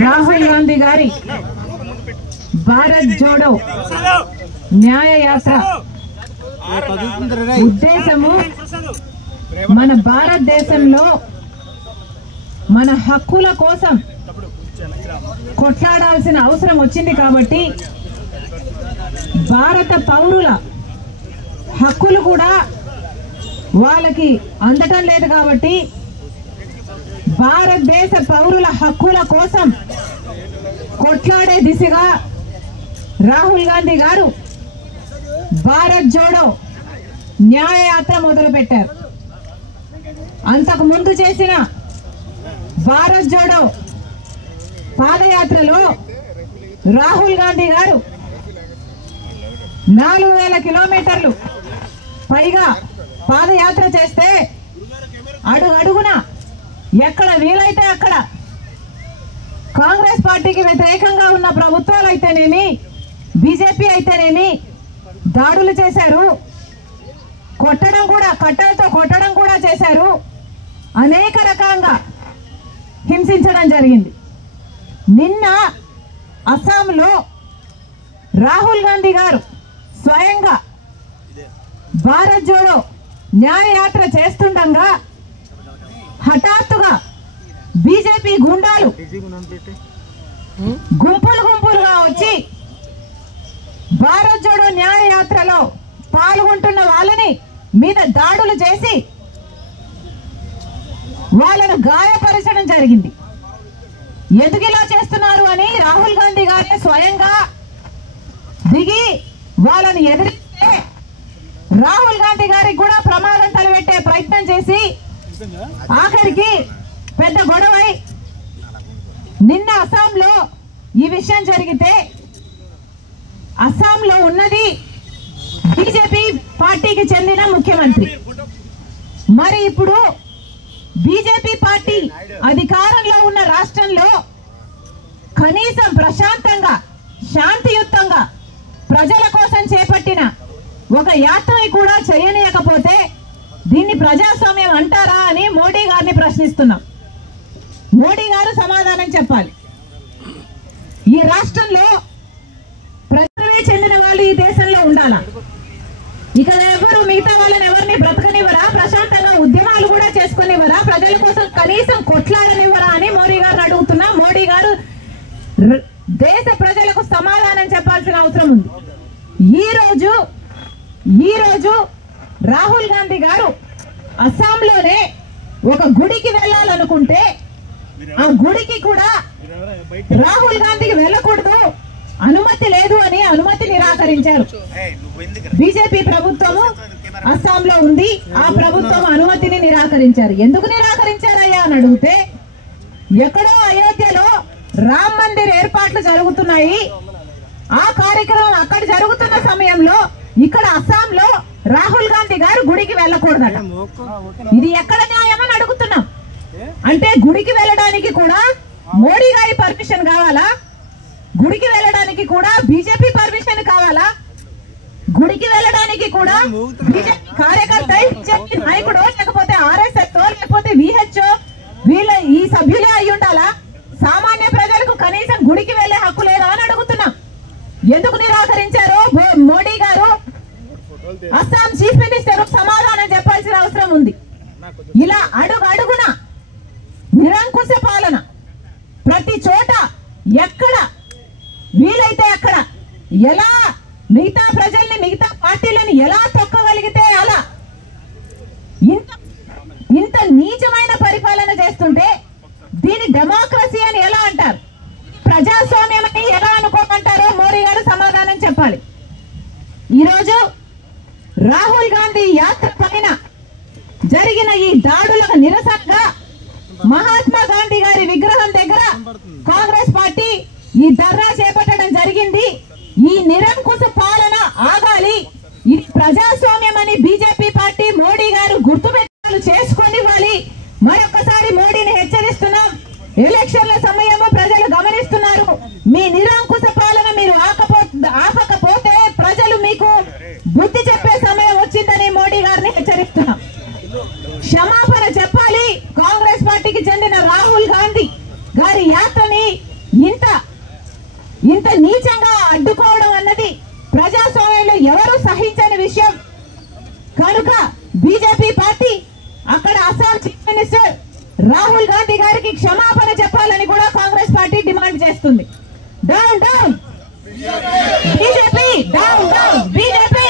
రాహుల్ గాంధీ గారి భారత్ జోడో న్యాయ యాత్ర ఉద్దేశము మన భారతదేశంలో మన హక్కుల కోసం కొట్లాడాల్సిన అవసరం వచ్చింది కాబట్టి భారత పౌరుల హక్కులు కూడా వాళ్ళకి అందటం లేదు కాబట్టి భారతదేశ పౌరుల హక్కుల కోసం కొట్లాడే దిశగా రాహుల్ గాంధీ గారు భారత్ జోడో న్యాయ యాత్ర మొదలుపెట్టారు. అంతకు ముందు చేసిన భారత్ జోడో పాదయాత్రలో రాహుల్ గాంధీ గారు 4000 కిలోమీటర్లు పైగా పాదయాత్ర చేస్తే అడుగడుగున ఎక్కడ వీలైతే అక్కడ కాంగ్రెస్ పార్టీకి వ్యతిరేకంగా ఉన్న ప్రభుత్వాలు అయితేనేమి బీజేపీ అయితేనేమి దాడులు చేశారు, కొట్టడం కూడా కట్టెలతో కొట్టడం కూడా చేశారు, అనేక రకంగా హింసించడం జరిగింది. నిన్న అస్సాంలో రాహుల్ గాంధీ గారు స్వయంగా భారత్ జోడో న్యాయ యాత్ర చేస్తుండగా హఠాత్తుగా బీజేపీ గుండాలు గుంపులు గుంపులుగా వచ్చి భారత్ జోడో న్యాయ యాత్రలో పాల్గొంటున్న వాళ్ళని మీద దాడులు చేసి వాళ్ళను గాయపరచడం జరిగింది. ఎందుకు ఇలా చేస్తున్నారు అని రాహుల్ గాంధీ గారే స్వయంగా దిగి వాళ్ళని ఎదిరిస్తే రాహుల్ గాంధీ గారికి కూడా ప్రమాదం తలపెట్టే ప్రయత్నం చేసి ఆఖరికి పెద్ద గొడవై నిన్న అస్సాంలో ఈ విషయం జరిగితే అస్సాంలో ఉన్నది బీజేపీ పార్టీకి చెందిన ముఖ్యమంత్రి. మరి ఇప్పుడు బీజేపీ పార్టీ అధికారంలో ఉన్న రాష్ట్రంలో కనీసం ప్రశాంతంగా శాంతియుతంగా ప్రజల కోసం చేపట్టిన ఒక యాత్రని కూడా చేయనీయకపోతే దీన్ని ప్రజాస్వామ్యం అంటారా అని మోడీ గారిని ప్రశ్నిస్తున్నాం. మోడీ గారు సమాధానం చెప్పాలి. ఈ రాష్ట్రంలో ప్రజలే చెందిన వాళ్ళు ఈ దేశంలో ఉండాలా? ఇక్కడ ఎవరు మిగతా వాళ్ళని ఎవరిని బ్రతకనివ్వరా? ప్రశాంతంగా ఉద్యమాలు కూడా చేసుకునివ్వరా? ప్రజల కోసం కనీసం కొట్లాడనివ్వరా అని మోడీ గారిని అడుగుతున్నా. మోడీ గారు దేశ ప్రజలకు సమాధానం చెప్పాల్సిన అవసరం ఉంది. ఈ రోజు రాహుల్ గాంధీ గారు అస్సాంలోనే ఒక గుడికి వెళ్ళాలనుకుంటే ఆ గుడికి కూడా రాహుల్ గాంధీకి వెళ్ళకూడదు, అనుమతి లేదు అని అనుమతి నిరాకరించారు. బీజేపీ ప్రభుత్వము అస్సాంలో ఉంది, ఆ ప్రభుత్వం అనుమతిని నిరాకరించారు. ఎందుకు నిరాకరించారయ్యా అని అడిగితే ఎక్కడో అయోధ్యలో రామ్ మందిర్ ఏర్పాట్లు జరుగుతున్నాయి, ఆ కార్యక్రమం అక్కడ జరుగుతున్న సమయంలో ఇక్కడ అస్సాంలో రాహుల్ గాంధీ గారు గుడికి వెళ్ళకూడదట. ఇది ఎక్కడ న్యాయమని అడుగుతున్నాం. అంటే గుడికి వెళ్ళడానికి కూడా మోడీ గారి పర్మిషన్ కావాలా? గుడికి వెళ్ళడానికి కూడా బీజేపీ పర్మిషన్ కావాలా? గుడికి వెళ్ళడానికి కూడా బీజేపీ కార్యకర్త బీజేపీ నాయకుడు లేకపోతే ఆర్ఎస్ఎస్ లేకపోతే విహెచ్ఓ వీళ్ళ ఈ సభ్యులే అయి ఉండాలా? సామాన్య ప్రజలకు కనీసం గుడికి వెళ్లే హక్కు లేదా అని అడుగుతున్నాం. ఎందుకు నిరాకరించారు మోడీ గారు? అస్సాం చీఫ్ మినిస్టర్ సమాధానం చెప్పాల్సిన అవసరం ఉంది. ఇలా అడుగడుగున నిరంకుశ పాలన, ప్రతి చోట ఎక్కడ వీలైతే అక్కడ ఎలా మిగతా ప్రజల్ని మిగతా పార్టీలను ఎలా తొక్కగలిగితే అలా ఇంత నీచమైన పరిపాలన చేస్తుంటే దీని డెమోక్రసీ అని ఎలా అంటారు? ప్రజాస్వామ్యం అని ఎలా అనుకోమంటారో మోడీ గారు సమాధానం చెప్పాలి. ఈరోజు రాహుల్ గాంధీ యాత్ర పైన జరిగిన ఈ దాడులకు నిరసనగా మహాత్మా గాంధీ గారి విగ్రహం దగ్గర కాంగ్రెస్ పార్టీ ఈ ధర్నా చేపట్టడం జరిగింది. ఈ నిరంకుశ పాలన ఆగాలి, ఇది ప్రజాస్వామ్యం అని బీజేపీ పార్టీ మోడీ గారు గుర్తుపెట్టాలు చేసుకొనివ్వాలి. మరొకసారి మోడీని హెచ్చరిస్తున్నాం. ఎలక్షన్ల సమయము ప్రజలు గమనిస్తున్నారు. మీ నిరంకుశ పాలన మీరు ఆపకపోతే ప్రజలు మీకు బుద్ధి చెప్పే సమయం వచ్చిందని మోడీ గారిని హెచ్చరిస్తున్నాం. క్షమాపణ చెప్పాలి. కాంగ్రెస్ పార్టీకి చెందిన రాహుల్ గాంధీ గారి యాత్రని ఎవరు సహించని విషయం కనుక బీజేపీ పార్టీ అక్కడ అస్సాం చీఫ్ మినిస్టర్ రాహుల్ గాంధీ గారికి క్షమాపణ చెప్పాలని కూడా కాంగ్రెస్ పార్టీ డిమాండ్ చేస్తుంది. Down down BJP, down down BJP.